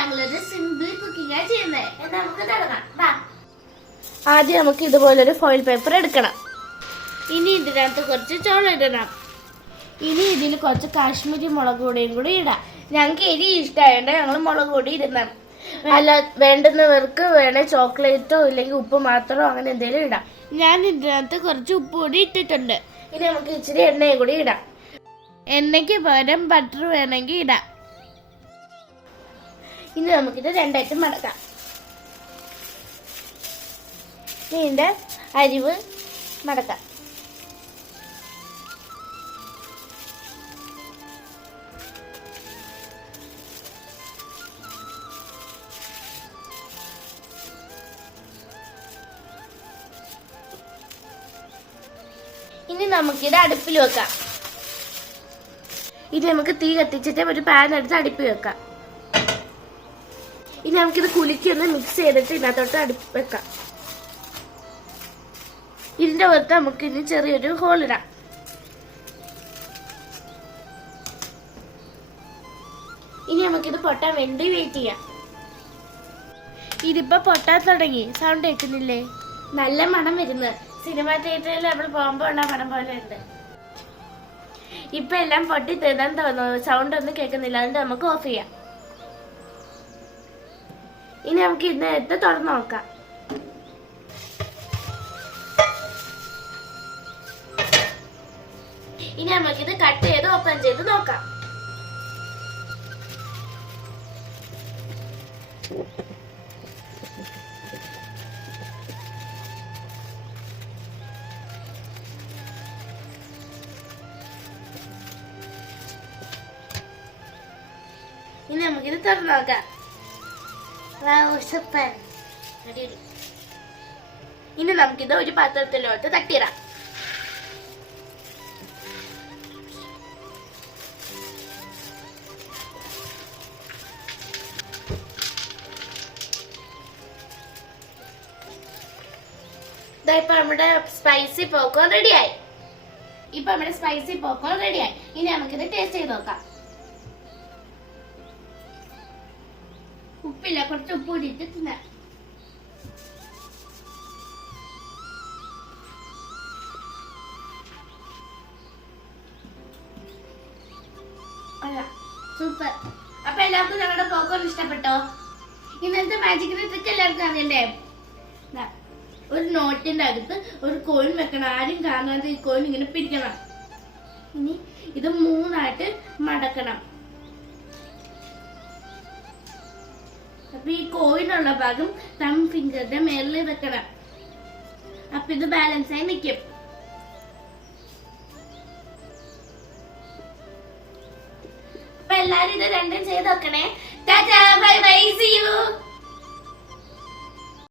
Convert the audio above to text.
ഞങ്ങളൊരു simple cooking ചെയ്യുന്നത്. നമുക്ക് തുടങ്ങാം. ആദ്യം നമുക്ക് ഇതുപോലൊരു ഫോയിൽ പേപ്പർ എടുക്കണം. ഇനി ഇതിനകത്ത് കുറച്ച് ചോളം ഇടണം. ഇനി ഇതിൽ കുറച്ച് കാശ്മീരി മുളക് പൊടിയും കൂടി ഇടാം. ഞങ്ങൾക്ക് എരി ഇഷ്ടമായോണ്ട് ഞങ്ങൾ മുളക് പൊടി ഇടുന്ന. അല്ല, വേണ്ടുന്നവർക്ക് വേണേ ചോക്ലേറ്റോ ഇല്ലെങ്കിൽ ഉപ്പ് മാത്രമോ അങ്ങനെ എന്തെങ്കിലും ഇടാം. ഞാൻ ഇതിനകത്ത് കുറച്ച് ഉപ്പ് പൊടി ഇട്ടിട്ടുണ്ട്. ഇനി നമുക്ക് ഇച്ചിരി എണ്ണയും കൂടി ഇടാം. എണ്ണയ്ക്ക് പകരം ബട്ടർ വേണമെങ്കിൽ ഇടാം. ഇനി നമുക്കിത് രണ്ടായിട്ട് മടക്കാം. ഇതിൻ്റെ അരിവ് മടക്കാം. ഇനി നമുക്കിത് അടുപ്പിൽ വെക്കാം. ഇനി നമുക്ക് തീ കത്തിച്ചിട്ട് ഒരു പാൻ എടുത്ത് അടുപ്പിൽ വെക്കാം. ഇനി നമുക്കിത് കുലുക്കി മിക്സ് ചെയ്തിട്ട് ഇതിനകത്തോട്ട് അടുപ്പ് വെക്കാം. ഇതിന്റെ പുറത്ത് നമുക്ക് ഇനി ചെറിയൊരു ഹോൾ ഇടാം. ഇനി നമുക്കിത് പൊട്ടാൻ വേണ്ടി വെയിറ്റ് ചെയ്യാം. ഇതിപ്പോ പൊട്ടാൻ തുടങ്ങി. സൗണ്ട് കേൾക്കുന്നില്ലേ? നല്ല മണം വരുന്നത്. സിനിമ തിയേറ്ററിൽ നമ്മൾ പോകുമ്പോൾ ഉള്ള മണം പോലെ ഉണ്ട്. ഇപ്പൊ എല്ലാം പൊട്ടി തീർന്നാൻ തോന്നുന്നു. സൗണ്ട് ഒന്നും കേൾക്കുന്നില്ല. അതുകൊണ്ട് നമുക്ക് ഓഫ് ചെയ്യാം. ഇനി നമുക്ക് ഇതിനകത്ത് തുറന്നു നോക്കാം. ഇനി നമുക്കിത് കട്ട് ചെയ്ത് ഓപ്പൺ ചെയ്ത് നോക്കാം. ഇനി നമുക്കിത് തുറന്നു നോക്കാം. ഇനി നമുക്കിത് ഒരു പാത്രത്തിലോട്ട് തട്ടിയിടാം. ഇപ്പൊ നമ്മുടെ സ്പൈസി പോപ്കോൺ റെഡിയായി. ഇനി നമുക്കിത് ടേസ്റ്റ് ചെയ്ത് നോക്കാം. ഉപ്പില്ല, കുറച്ച് ഉപ്പ് കൂടിയിട്ട് തിന്നാം. സൂപ്പർ. അപ്പൊ എല്ലാവർക്കും ഞങ്ങളുടെ പോപ്കോൺ ഇഷ്ടപ്പെട്ടോ? ഇന്നത്തെ മാജിക്കിന്റെ ട്രിക്ക് എല്ലാവർക്കും അറിയണ്ടേ? ഒരു നോട്ടിന്റെ അടുത്ത് ഒരു കോയിൻ വെക്കണം. ആരും കാണാതെ ഈ കോയിൻ ഇങ്ങനെ പിരിക്കണം. ഇനി ഇത് 3ആയിട്ട് മടക്കണം. അപ്പൊ ഈ കോയിനുള്ള ഭാഗം തം ഫിംഗറിന്റെ മേളിൽ വെക്കണം. അപ്പൊ ഇത് ബാലൻസ് ആയി നിൽക്കും. അപ്പൊ എല്ലാരും ഇത് രണ്ടും ചെയ്ത് നോക്കണേ. Tata, bye bye, see U.